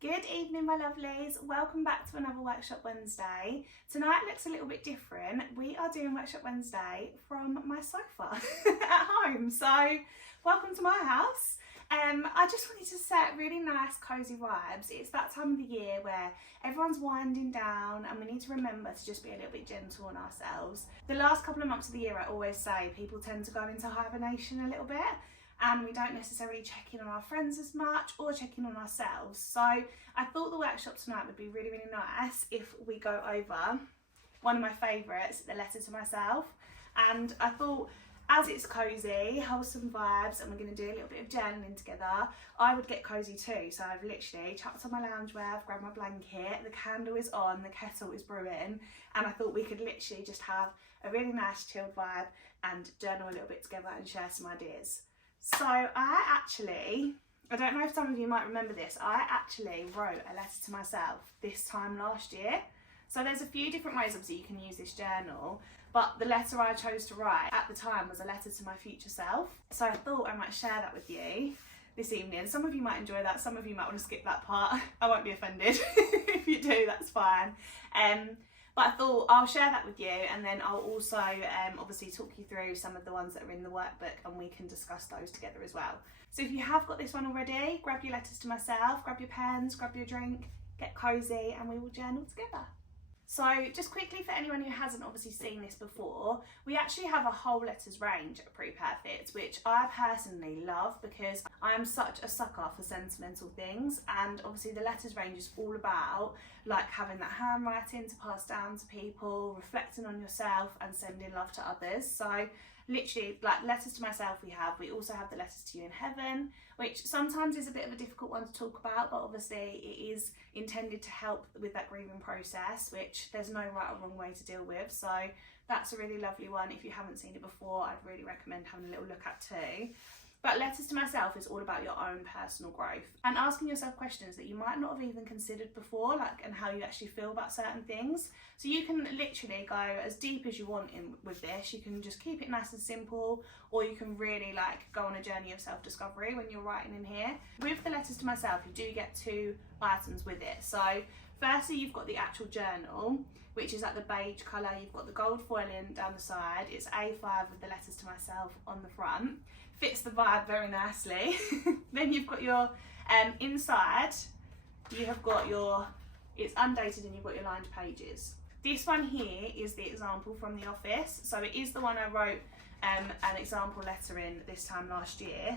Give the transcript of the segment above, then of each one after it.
Good evening, my lovelies. Welcome back to another Workshop Wednesday. Tonight looks a little bit different. We are doing Workshop Wednesday from my sofa at home. So welcome to my house. I just wanted to set really nice cozy vibes. It's that time of the year where everyone's winding down and we need to remember to just be a little bit gentle on ourselves. The last couple of months of the year, I always say people tend to go into hibernation a little bit, and we don't necessarily check in on our friends as much or check in on ourselves. So I thought the workshop tonight would be really, really nice if we go over one of my favourites, the letter to myself. And I thought, as it's cozy, wholesome vibes, and we're going to do a little bit of journaling together, I would get cozy too. So I've literally chucked on my loungewear, I've grabbed my blanket, the candle is on, the kettle is brewing, and I thought we could literally just have a really nice chilled vibe and journal a little bit together and share some ideas. So I don't know if some of you might remember this, I actually wrote a letter to myself this time last year. So there's a few different ways obviously you can use this journal, but the letter I chose to write at the time was a letter to my future self. So I thought I might share that with you this evening. Some of you might enjoy that, some of you might want to skip that part. I won't be offended if you do, that's fine. But I thought I'll share that with you, and then I'll also obviously talk you through some of the ones that are in the workbook, and we can discuss those together as well. So if you have got this one already, grab your letters to myself, grab your pens, grab your drink, get cozy, and we will journal together. So just quickly, for anyone who hasn't obviously seen this before, we actually have a whole letters range at Pretty Perfect, which I personally love because I am such a sucker for sentimental things, and obviously the letters range is all about like having that handwriting to pass down to people, reflecting on yourself and sending love to others. So literally, like letters to myself we also have the letters to you in heaven, which sometimes is a bit of a difficult one to talk about, but obviously it is intended to help with that grieving process, which there's no right or wrong way to deal with. So that's a really lovely one. If you haven't seen it before, I'd really recommend having a little look at too. But letters to myself is all about your own personal growth and asking yourself questions that you might not have even considered before, like, and how you actually feel about certain things. So you can literally go as deep as you want in with this. You can just keep it nice and simple, or you can really like go on a journey of self-discovery when you're writing in here. With the letters to myself, you do get two items with it. So firstly, you've got the actual journal, which is like the beige colour. You've got the gold foiling down the side. It's A5 with the letters to myself on the front. Fits the vibe very nicely. Then you've got your inside, you have got your, it's undated, and you've got your lined pages. This one here is the example from the office. So it is the one I wrote an example letter in this time last year.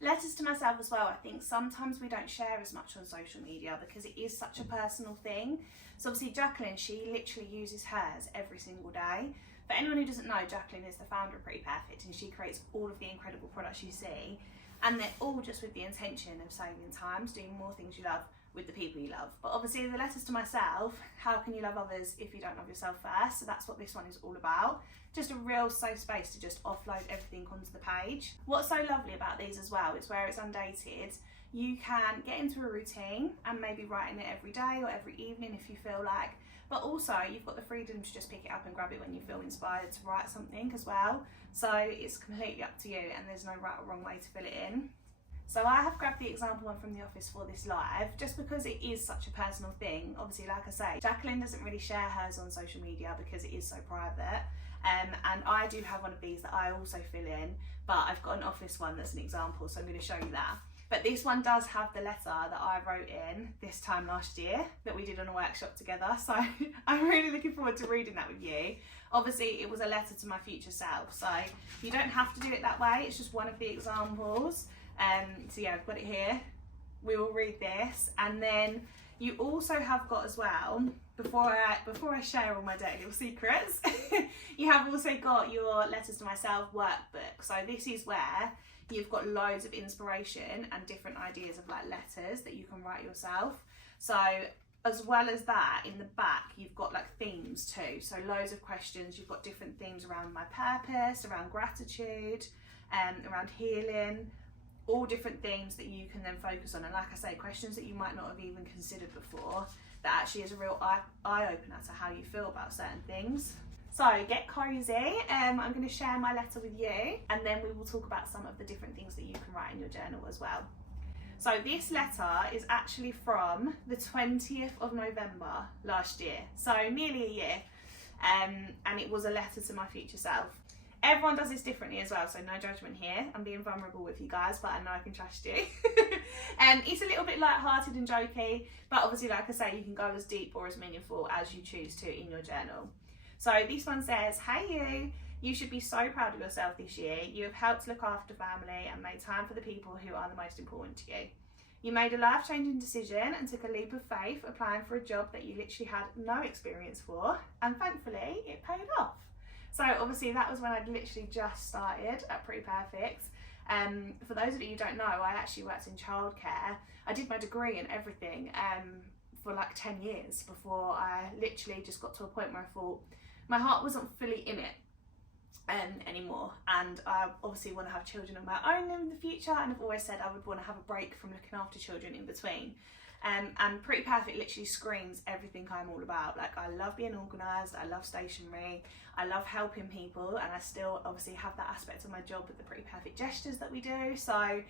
Letters to myself as well, I think sometimes we don't share as much on social media because it is such a personal thing. So obviously Jacqueline, she literally uses hers every single day. For anyone who doesn't know, Jacqueline is the founder of Pretty Perfect, and she creates all of the incredible products you see, and they're all just with the intention of saving time, doing more things you love with the people you love. But obviously the letters to myself, how can you love others if you don't love yourself first? So that's what this one is all about. Just a real safe space to just offload everything onto the page. What's so lovely about these as well is where it's undated, you can get into a routine and maybe writing it every day or every evening if you feel like, but also you've got the freedom to just pick it up and grab it when you feel inspired to write something as well. So it's completely up to you, and there's no right or wrong way to fill it in. So I have grabbed the example one from the office for this live, just because it is such a personal thing. Obviously, like I say, Jacqueline doesn't really share hers on social media because it is so private. And I do have one of these that I also fill in, but I've got an office one that's an example, so I'm going to show you that. But this one does have the letter that I wrote in this time last year that we did on a workshop together. So I'm really looking forward to reading that with you. Obviously, it was a letter to my future self, so you don't have to do it that way. It's just one of the examples. So yeah, I've got it here. We will read this, and then you also have got as well, before I share all my dirty little secrets, you have also got your letters to myself workbook. So this is where you've got loads of inspiration and different ideas of like letters that you can write yourself. So as well as that, in the back you've got like themes too, so loads of questions. You've got different themes around my purpose, around gratitude, around healing, all different themes that you can then focus on. And like I say, questions that you might not have even considered before, that actually is a real eye-opener to how you feel about certain things. So get cozy. I'm going to share my letter with you, and then we will talk about some of the different things that you can write in your journal as well. So this letter is actually from the 20th of November last year, so nearly a year, and it was a letter to my future self. Everyone does this differently as well, so no judgment here. I'm being vulnerable with you guys, but I know I can trust you. It's a little bit light-hearted and jokey, but obviously, like I say, you can go as deep or as meaningful as you choose to in your journal. So this one says, "Hey you should be so proud of yourself this year. You have helped look after family and made time for the people who are the most important to you. You made a life-changing decision and took a leap of faith applying for a job that you literally had no experience for, and thankfully it paid off." So obviously that was when I'd literally just started at Pretty Perfect. For those of you who don't know, I actually worked in childcare. I did my degree and everything for like 10 years before I literally just got to a point where I thought my heart wasn't fully in it anymore, and I obviously want to have children of my own in the future, and I've always said I would want to have a break from looking after children in between. And Pretty Perfect literally screams everything I'm all about. Like, I love being organised, I love stationery, I love helping people, and I still obviously have that aspect of my job with the Pretty Perfect gestures that we do. So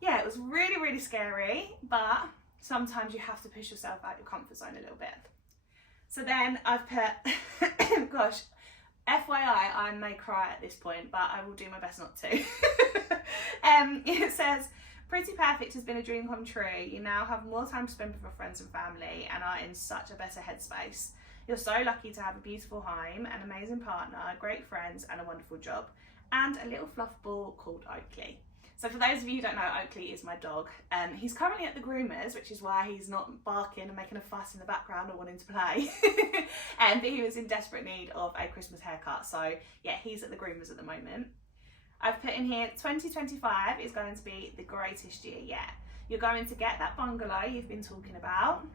yeah, it was really, really scary, but sometimes you have to push yourself out your comfort zone a little bit. So then I've put, gosh, FYI, I may cry at this point, but I will do my best not to. It says, "Pretty Perfect has been a dream come true. You now have more time to spend with your friends and family and are in such a better headspace. You're so lucky to have a beautiful home, an amazing partner, great friends and a wonderful job, and a little fluff ball called Oakley." So for those of you who don't know, Oakley is my dog. He's currently at the groomers, which is why he's not barking and making a fuss in the background or wanting to play. But he was in desperate need of a Christmas haircut. So yeah, he's at the groomers at the moment. I've put in here, 2025 is going to be the greatest year yet. You're going to get that bungalow you've been talking about,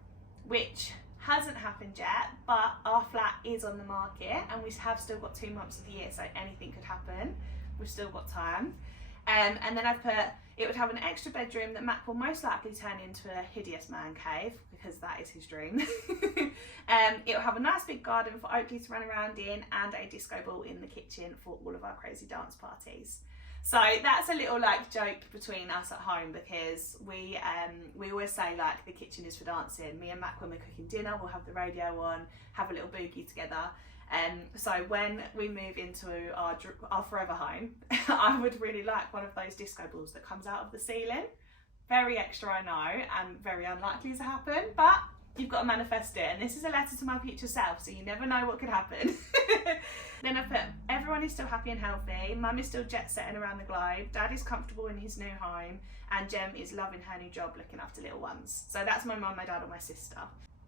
which hasn't happened yet, but our flat is on the market and we have still got 2 months of the year, so anything could happen. We've still got time. And then I've put, it would have an extra bedroom that Mac will most likely turn into a hideous man cave, because that is his dream. It will have a nice big garden for Oakley to run around in, and a disco ball in the kitchen for all of our crazy dance parties. So that's a little like joke between us at home, because we always say like the kitchen is for dancing. Me and Mac, when we're cooking dinner, we'll have the radio on, have a little boogie together. So when we move into our forever home, I would really like one of those disco balls that comes out of the ceiling. Very extra, I know, and very unlikely to happen, but you've got to manifest it. And this is a letter to my future self, so you never know what could happen. Then I put, everyone is still happy and healthy. Mum is still jet setting around the globe. Dad is comfortable in his new home, and Jem is loving her new job looking after little ones. So that's my mum, my dad, and my sister.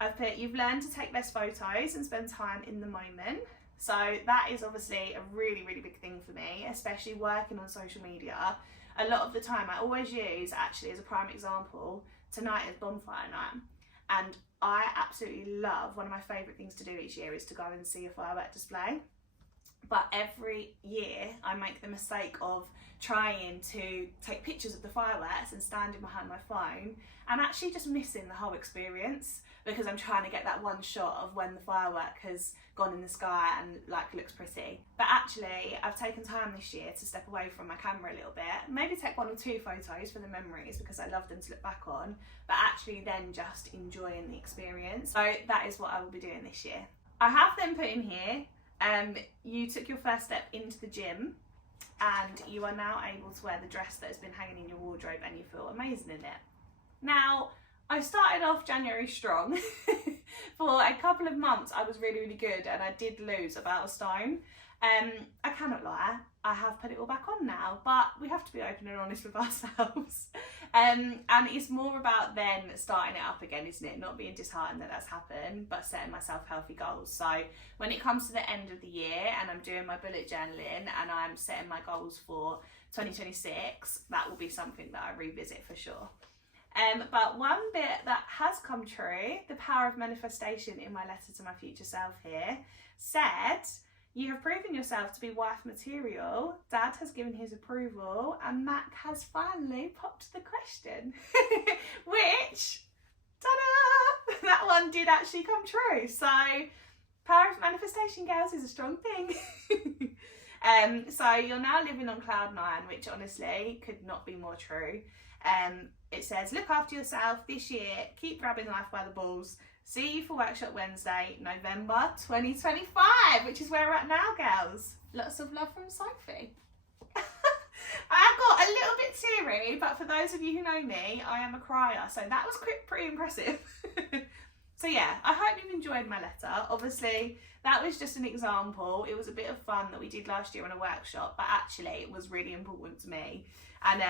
I've put, you've learned to take less photos and spend time in the moment. So that is obviously a really, really big thing for me, especially working on social media. A lot of the time I always use, actually as a prime example, tonight is bonfire night. And I absolutely love, one of my favourite things to do each year is to go and see a firework display. But every year I make the mistake of trying to take pictures of the fireworks and standing behind my phone and actually just missing the whole experience, because I'm trying to get that one shot of when the firework has gone in the sky and like looks pretty. But actually I've taken time this year to step away from my camera a little bit, maybe take 1 or 2 photos for the memories because I love them to look back on, but actually then just enjoying the experience. So that is what I will be doing this year. I have then put in here, you took your first step into the gym and you are now able to wear the dress that has been hanging in your wardrobe and you feel amazing in it. Now, I started off January strong. For a couple of months I was really, really good and I did lose about a stone. I cannot lie, I have put it all back on now, but we have to be open and honest with ourselves. And it's more about then starting it up again, isn't it? Not being disheartened that that's happened, but setting myself healthy goals. So when it comes to the end of the year and I'm doing my bullet journaling and I'm setting my goals for 2026, that will be something that I revisit for sure. But one bit that has come true, the power of manifestation in my letter to my future self here, said, you have proven yourself to be wife material, Dad has given his approval, and Mac has finally popped the question. Which, ta-da! That one did actually come true. So, power of manifestation, girls, is a strong thing. So you're now living on cloud 9, which honestly could not be more true. It says, look after yourself this year, keep grabbing life by the balls. See you for Workshop Wednesday, November 2025, which is where we're at now, girls. Lots of love from Sophie. I got a little bit teary, but for those of you who know me, I am a crier, so that was pretty impressive. So yeah, I hope you've enjoyed my letter. Obviously, that was just an example. It was a bit of fun that we did last year on a workshop, but actually it was really important to me. And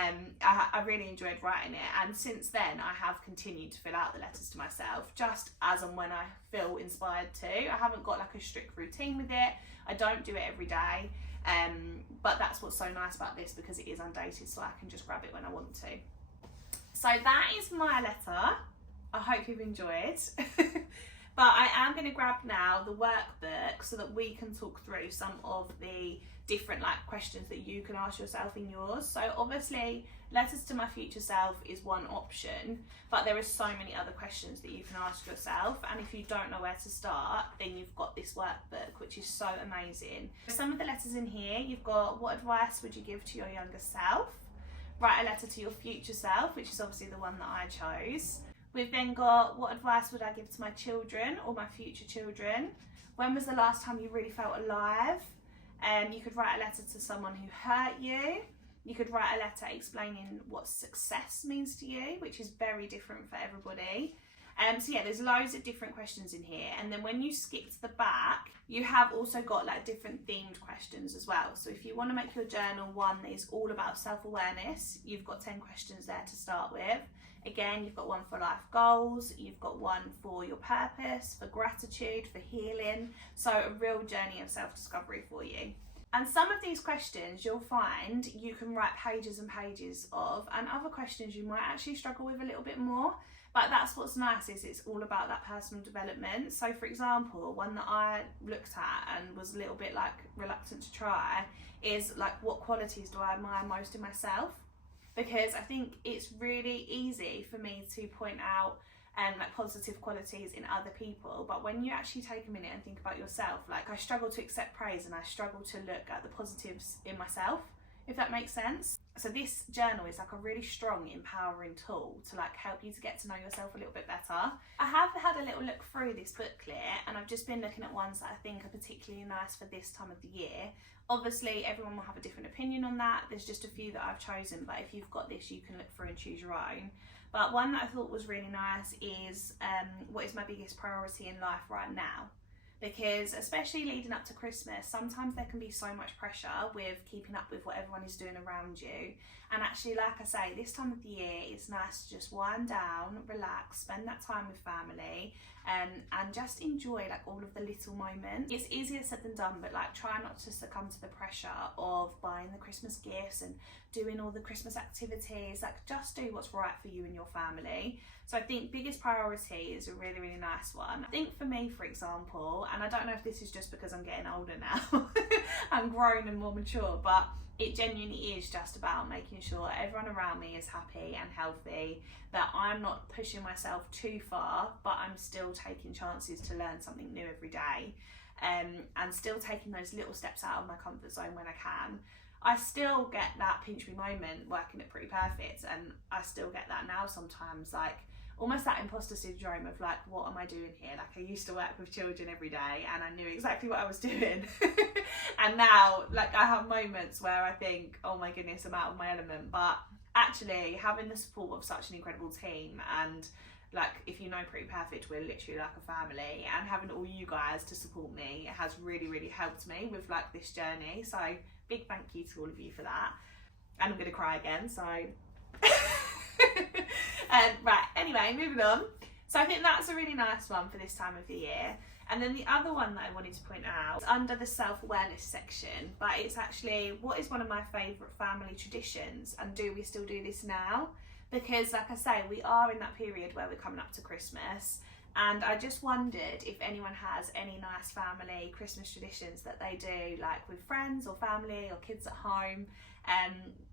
I really enjoyed writing it. And since then, I have continued to fill out the letters to myself, just as and when I feel inspired to. I haven't got like a strict routine with it. I don't do it every day. But that's what's so nice about this, because it is undated, so I can just grab it when I want to. So that is my letter. I hope you've enjoyed. But I am going to grab now the workbook so that we can talk through some of the different questions that you can ask yourself in yours. So obviously letters to my future self is one option, but there are so many other questions that you can ask yourself, and if you don't know where to start, then you've got this workbook, which is so amazing. Some of the letters in here, you've got what advice would you give to your younger self, write a letter to your future self, which is obviously the one that I chose. We've then got what advice would I give to my children or my future children, when was the last time you really felt alive. You could write a letter to someone who hurt you. You could write a letter explaining what success means to you, which is very different for everybody. So yeah, there's loads of different questions in here. And then when you skip to the back, you have also got different themed questions as well. So if you want to make your journal one that is all about self-awareness, you've got 10 questions there to start with. Again, you've got one for life goals, you've got one for your purpose, for gratitude, for healing. So a real journey of self-discovery for you. And some of these questions you'll find you can write pages and pages of, and other questions you might actually struggle with a little bit more. But that's what's nice, is it's all about that personal development. So for example, one that I looked at and was a little bit reluctant to try is what qualities do I admire most in myself? Because I think it's really easy for me to point out positive qualities in other people, but when you actually take a minute and think about yourself, I struggle to accept praise and I struggle to look at the positives in myself, if that makes sense. So this journal is a really strong, empowering tool to help you to get to know yourself a little bit better. I have had a little look through this booklet, and I've just been looking at ones that I think are particularly nice for this time of the year. Obviously everyone will have a different opinion on that. There's just a few that I've chosen, but if you've got this, you can look through and choose your own. But one that I thought was really nice is what is my biggest priority in life right now? Because especially leading up to Christmas, sometimes there can be so much pressure with keeping up with what everyone is doing around you. And actually, like I say, this time of the year, it's nice to just wind down, relax, spend that time with family, and just enjoy all of the little moments. It's easier said than done, but try not to succumb to the pressure of buying the Christmas gifts and doing all the Christmas activities. Just do what's right for you and your family. So I think biggest priority is a really, really nice one. I think for me, for example, and I don't know if this is just because I'm getting older now, I'm grown and more mature, but it genuinely is just about making sure everyone around me is happy and healthy, that I'm not pushing myself too far, but I'm still taking chances to learn something new every day, and still taking those little steps out of my comfort zone when I can. I still get that pinch me moment working at Pretty Perfect, and I still get that now sometimes, almost that imposter syndrome of what am I doing here? I used to work with children every day and I knew exactly what I was doing. And now I have moments where I think, oh my goodness, I'm out of my element. But actually having the support of such an incredible team, and if you know Pretty Perfect, we're literally like a family, and having all you guys to support me, it has really, really helped me with this journey. So big thank you to all of you for that. And I'm gonna cry again, so right, anyway, moving on. So I think that's a really nice one for this time of the year. And then the other one that I wanted to point out is under the self-awareness section, but it's actually what is one of my favourite family traditions, and do we still do this now? Because like I say, we are in that period where we're coming up to Christmas, And I just wondered if anyone has any nice family Christmas traditions that they do, like with friends or family or kids at home.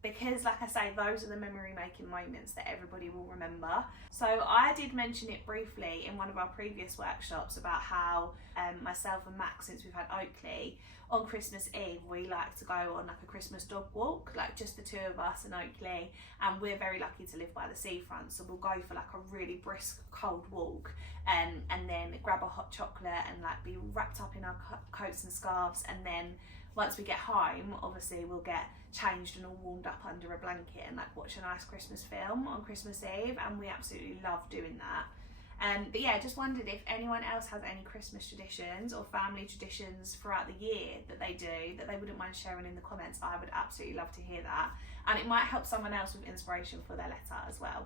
Because like I say, those are the memory making moments that everybody will remember. So I did mention it briefly in one of our previous workshops about how myself and Max, since we've had Oakley, on Christmas Eve we like to go on like a Christmas dog walk, like just the two of us and Oakley, and we're very lucky to live by the seafront, so we'll go for like a really brisk cold walk, and then grab a hot chocolate and like be wrapped up in our coats and scarves, and then once we get home, obviously we'll get changed and all warmed up under a blanket and like watch a nice Christmas film on Christmas Eve, and we absolutely love doing that. But yeah, just wondered if anyone else has any Christmas traditions or family traditions throughout the year that they do that they wouldn't mind sharing in the comments. I would absolutely love to hear that, and it might help someone else with inspiration for their letter as well.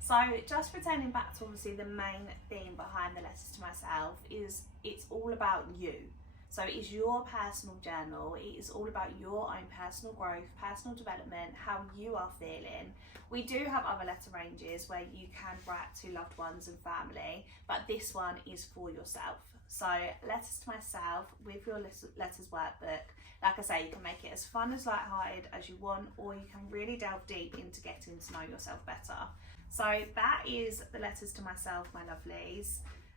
So just returning back to obviously the main theme behind the letters to myself is it's all about you. So it is your personal journal, it is all about your own personal growth, personal development, how you are feeling. We do have other letter ranges where you can write to loved ones and family, but this one is for yourself. So letters to myself with your letters workbook. Like I say, you can make it as fun as lighthearted as you want, or you can really delve deep into getting to know yourself better. So that is the letters to myself, my lovelies.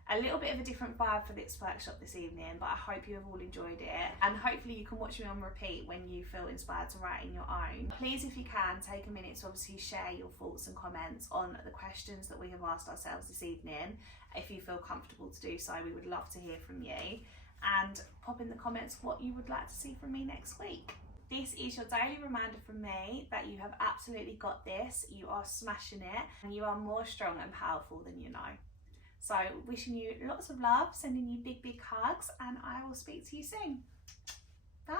A little bit of a different vibe for this workshop this evening, but I hope you have all enjoyed it, and hopefully you can watch me on repeat when you feel inspired to write in your own. Please, if you can, take a minute to obviously share your thoughts and comments on the questions that we have asked ourselves this evening. If you feel comfortable to do so, we would love to hear from you, and pop in the comments what you would like to see from me next week. This is your daily reminder from me that you have absolutely got this, you are smashing it, and you are more strong and powerful than you know. So wishing you lots of love, sending you big, big hugs, and I will speak to you soon. Bye.